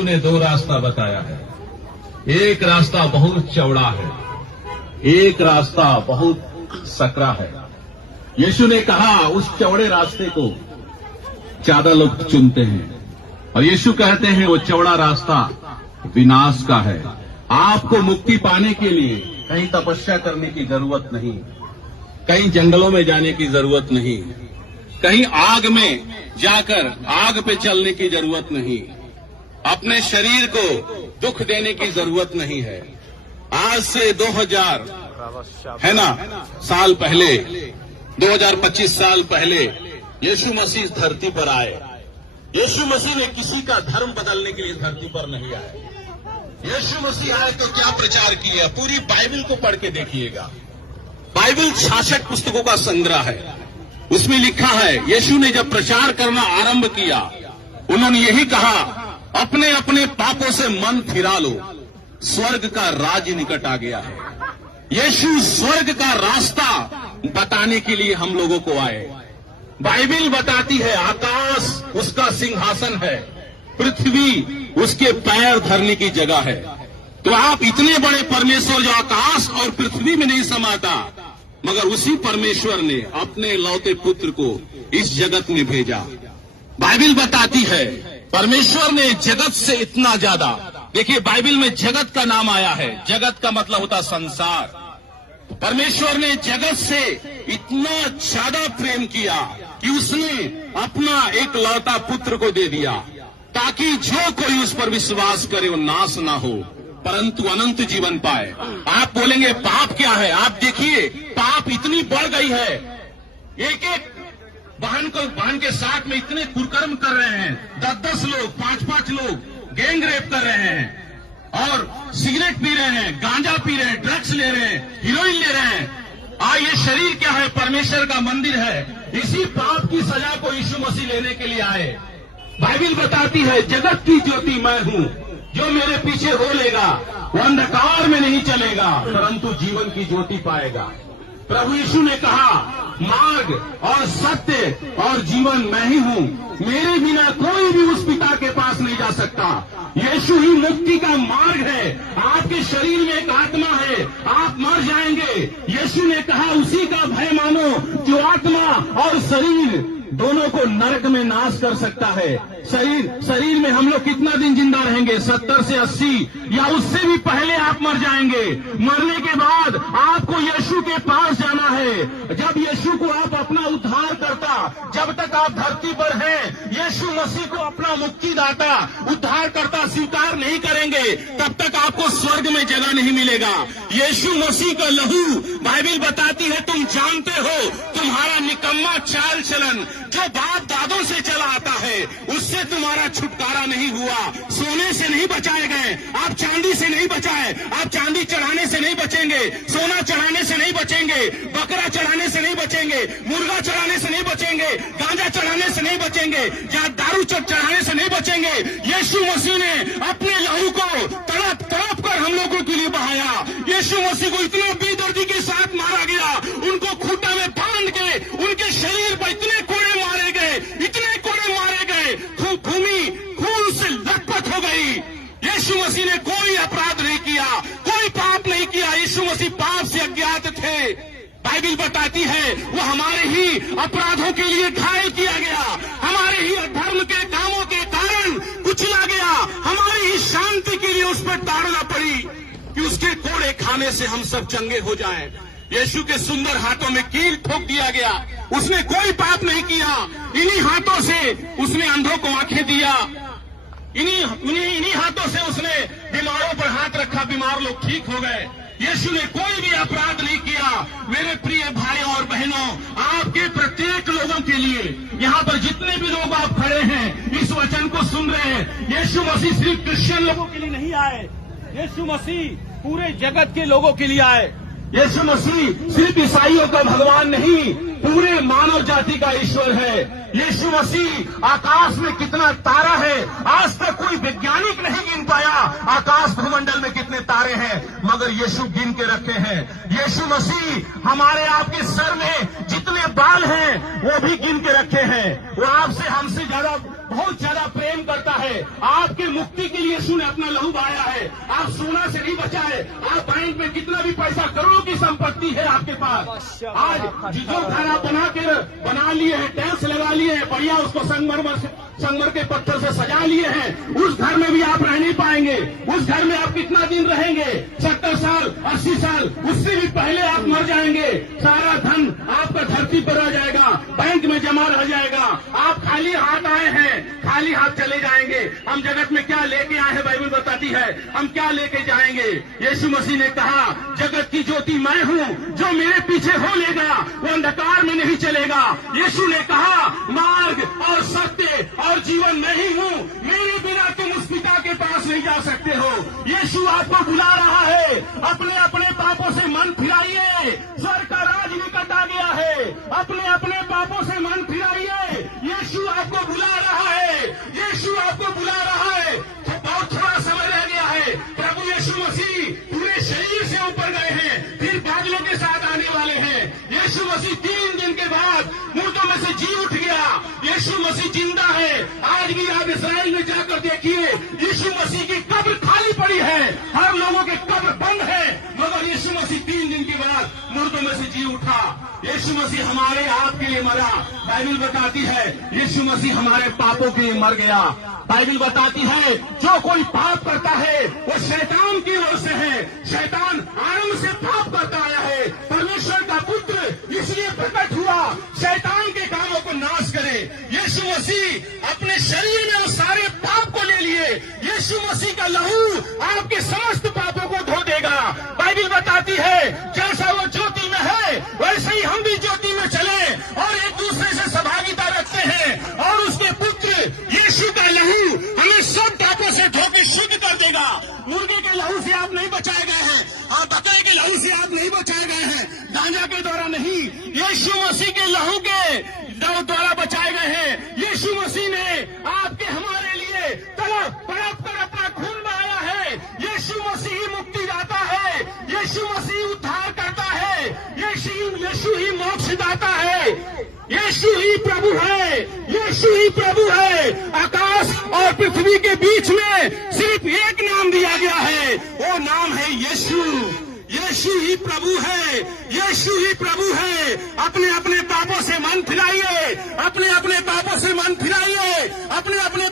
यीशु ने दो रास्ता बताया है। एक रास्ता बहुत चौड़ा है, एक रास्ता बहुत सकरा है। यीशु ने कहा उस चौड़े रास्ते को ज्यादा लोग चुनते हैं, और यीशु कहते हैं वो चौड़ा रास्ता विनाश का है। आपको मुक्ति पाने के लिए कहीं तपस्या करने की जरूरत नहीं, कहीं जंगलों में जाने की जरूरत नहीं, कहीं आग में जाकर आग पे चलने की जरूरत नहीं, अपने शरीर को दुख देने की जरूरत नहीं है। आज से 2000 है ना साल पहले, 2025 साल पहले यीशु मसीह धरती पर आए। यीशु मसीह ने किसी का धर्म बदलने के लिए धरती पर नहीं आए। यीशु मसीह आए तो क्या प्रचार किया? पूरी बाइबल को पढ़ के देखिएगा। बाइबल 66 पुस्तकों का संग्रह है। उसमें लिखा है यीशु ने जब प्रचार करना आरंभ किया, उन्होंने यही कहा, अपने अपने पापों से मन फिरा लो, स्वर्ग का राज्य निकट आ गया है। यीशु स्वर्ग का रास्ता बताने के लिए हम लोगों को आए। बाइबल बताती है आकाश उसका सिंहासन है, पृथ्वी उसके पैर धरने की जगह है। तो आप इतने बड़े परमेश्वर जो आकाश और पृथ्वी में नहीं समाता, मगर उसी परमेश्वर ने अपने लौते पुत्र को इस जगत में भेजा। बाइबल बताती है परमेश्वर ने जगत से इतना ज्यादा, देखिए बाइबल में जगत का नाम आया है, जगत का मतलब होता संसार। परमेश्वर ने जगत से इतना ज्यादा प्रेम किया कि उसने अपना एक लौता पुत्र को दे दिया, ताकि जो कोई उस पर विश्वास करे वो नाश ना हो परंतु अनंत जीवन पाए। आप बोलेंगे पाप क्या है? आप देखिए पाप इतनी बढ़ गई है, एक एक वाहन के साथ में इतने कुकर्म कर रहे हैं, 10-10 लोग, 5-5 लोग गैंग रेप कर रहे हैं, और सिगरेट पी रहे हैं, गांजा पी रहे हैं, ड्रग्स ले रहे हैं, हीरोइन ले रहे हैं। ये शरीर क्या है? परमेश्वर का मंदिर है। इसी पाप की सजा को यीशु मसीह लेने के लिए आए। बाइबल बताती है जगत की ज्योति मैं हूं, जो मेरे पीछे हो लेगा वो अंधकार में नहीं चलेगा परंतु जीवन की ज्योति पाएगा। प्रभु यीशु ने कहा मार्ग और सत्य और जीवन मैं ही हूं, मेरे बिना कोई भी उस पिता के पास नहीं जा सकता। यीशु ही मुक्ति का मार्ग है। आपके शरीर में एक आत्मा है, आप मर जाएंगे। यीशु ने कहा उसी का भय मानो जो आत्मा और शरीर दोनों को नरक में नाश कर सकता है। शरीर में हम लोग कितना दिन जिंदा रहेंगे? 70 से 80 या उससे भी पहले आप मर जाएंगे। मरने के बाद आपको यीशु के पास जाना है। जब यीशु को आप अपना उद्धार करता, जब तक आप धरती पर हैं, यीशु मसीह को अपना मुक्तिदाता उद्धार करता स्वीकार नहीं करेंगे, तब तक आपको स्वर्ग में जगह नहीं मिलेगा। यीशु मसीह का लहू बाइबल बताती है तुम जानते हो तुम्हारा निकम्मा चाल चलन जो बाप दादों से चला आता है उससे तुम्हारा छुटकारा नहीं हुआ। सोने से नहीं बचाए गए, आप चांदी से नहीं बचाए, आप चांदी चढ़ाने से नहीं बचेंगे, सोना चढ़ाने से नहीं बचेंगे, बकरा चढ़ाने से नहीं बचेंगे, मुर्गा चढ़ाने से नहीं बचेंगे, गांजा चढ़ाने से नहीं बचेंगे, या दारू चढ़ाने से नहीं बचेंगे। यीशु मसीह ने अपने लहू को तड़प तड़प कर हम लोगों के लिए बहाया। यीशु मसीह को इतने बेदर्दी के साथ मारा गया, उनको खूंटा में बांध के उनके शरीर पर इतने कोड़े मारे गए, इतने कोड़े मारे गए, भूमि खून से लथपथ हो गई। यीशु मसीह ने कोई अपराध नहीं किया, कोई पाप नहीं किया। यीशु मसीह पाप से अज्ञात थे। बाइबल बताती है वो हमारे ही अपराधों के लिए घायल किया गया, हमारे ही अधर्म के कामों के कारण कुचला गया, हमारी ही शांति के लिए उस पर ताड़ना पड़ी कि उसके कोड़े खाने से हम सब चंगे हो जाएं। यीशु के सुंदर हाथों में कील ठोक दिया गया, उसने कोई पाप नहीं किया। इन्हीं हाथों से उसने अंधों को आंखें दिया, इन्हीं हाथों से उसने बीमारों पर हाथ रखा, बीमार लोग ठीक हो गए। यीशु ने कोई भी अपराध नहीं किया। मेरे प्रिय भाइयों और बहनों, आपके प्रत्येक लोगों के लिए, यहाँ पर जितने भी लोग आप खड़े हैं इस वचन को सुन रहे हैं, यीशु मसीह सिर्फ क्रिश्चियन लोगों के लिए नहीं आए, यीशु मसीह पूरे जगत के लोगों के लिए आए। यीशु मसीह सिर्फ ईसाइयों का भगवान नहीं, पूरे मानव जाति का ईश्वर है। यीशु मसीह आकाश में कितना तारा है आज तक कोई वैज्ञानिक नहीं गिन पाया। आकाश भूमंडल में कितने तारे हैं मगर यीशु गिन के रखे हैं। यीशु मसीह हमारे आपके सर में जितने बाल हैं वो भी गिन के रखे हैं। वो आपसे हमसे ज्यादा बहुत ज्यादा प्रेम करता है, आपके मुक्ति के लिए यीशु ने अपना लहू बहाया है। आप सोना से नहीं बचाए, आप बैंक में कितना भी पैसा, करोड़ों की संपत्ति है आपके पास, आज जो घर आप बना लिए हैं, टैक्स लगा लिए हैं, बढ़िया उसको संगमरमर के पत्थर से सजा लिए हैं, उस घर में भी आप रह नहीं पाएंगे। उस घर में आप कितना दिन रहेंगे? 70 साल, 80 साल, उससे भी पहले आप मर जाएंगे। सारा धन आपका धरती पर रह जाएगा, बैंक में जमा रह जाएगा। आप खाली हाथ आए हैं, खाली हाथ चले जाएंगे। हम जगत में क्या लेके आए हैं, बाइबल बताती है हम क्या लेके जाएंगे। यीशु मसीह ने कहा, जगत की ज्योति मैं हूँ, जो मेरे पीछे हो लेगा वो अंधकार में नहीं चलेगा। यीशु ने कहा, मार्ग और सत्य और जीवन मैं ही हूँ, मेरे बिना तुम उस पिता के पास नहीं जा सकते हो। यीशु आपको बुला रहा है, अपने अपने पापों से मन फिराइए, स्वर्ग का राज निकट आ गया है। अपने अपने पापों से मन फिराइए, यीशु आपको बुला रहा है, यीशु आपको बुला रहा है। तो बहुत थोड़ा समय रह गया है। प्रभु यीशु मसीह पूरे शरीर से ऊपर गए हैं, फिर बादलों के साथ आने वाले हैं। यीशु मसीह 3 दिन के बाद मुर्दों में से जी उठ गया। यीशु मसीह जिंदा है। आज भी आप इस्राइल में जाकर देखिए, यीशु मसीह की कब्र खाली पड़ी है, हर लोगों के कब्र बंद है, मगर यीशु मसीह 3 दिन के बाद मुर्दों में से जी उठा। यीशु मसीह हमारे आपके लिए मरा। बाइबल बताती है यीशु मसीह हमारे पापों के लिए मर गया। बाइबल बताती है जो कोई पाप करता है वो शैतान की ओर से है। शैतान आरंभ से पाप करता आया है। परमेश्वर का पुत्र इसलिए प्रकट हुआ शैतान के कामों को नाश करे। यीशु मसीह अपने शरीर में उस सारे पाप को ले लिए। यीशु मसीह का लहू आपके समस्त पापों को धो देगा। बाइबल बताती है जैसा वो ज्योति में है वैसे ही हम भी ज्योति में चले और एक दूसरे से सहभागिता रखते हैं, और उसके पुत्र यीशु का लहू हमें सब पापों से धो के शुद्ध कर देगा। मुर्गे के लहू से आप नहीं बचाए गए हैं, और बकरे के लहू से आप नहीं बचाए गए हैं, गांजा के द्वारा नहीं, यीशु मसीह के लहू के द्वारा बचाए गए हैं। यीशु मसीह ने आपके हमारे लिए तड़प कर अपना खून बहाया है। यीशु मसीह मुक्ति दाता है, यीशु मसीह उद्धार करता है, यीशु ही मोक्ष दाता है, यीशु ही प्रभु है, यीशु ही प्रभु है। आकाश और पृथ्वी के बीच में सिर्फ एक नाम दिया गया है, वो नाम है यीशु। यीशु ही प्रभु है, यीशु ही प्रभु है। अपने अपने पापों से मन फिराइए, अपने अपने पापों से मन फिराइए, अपने अपने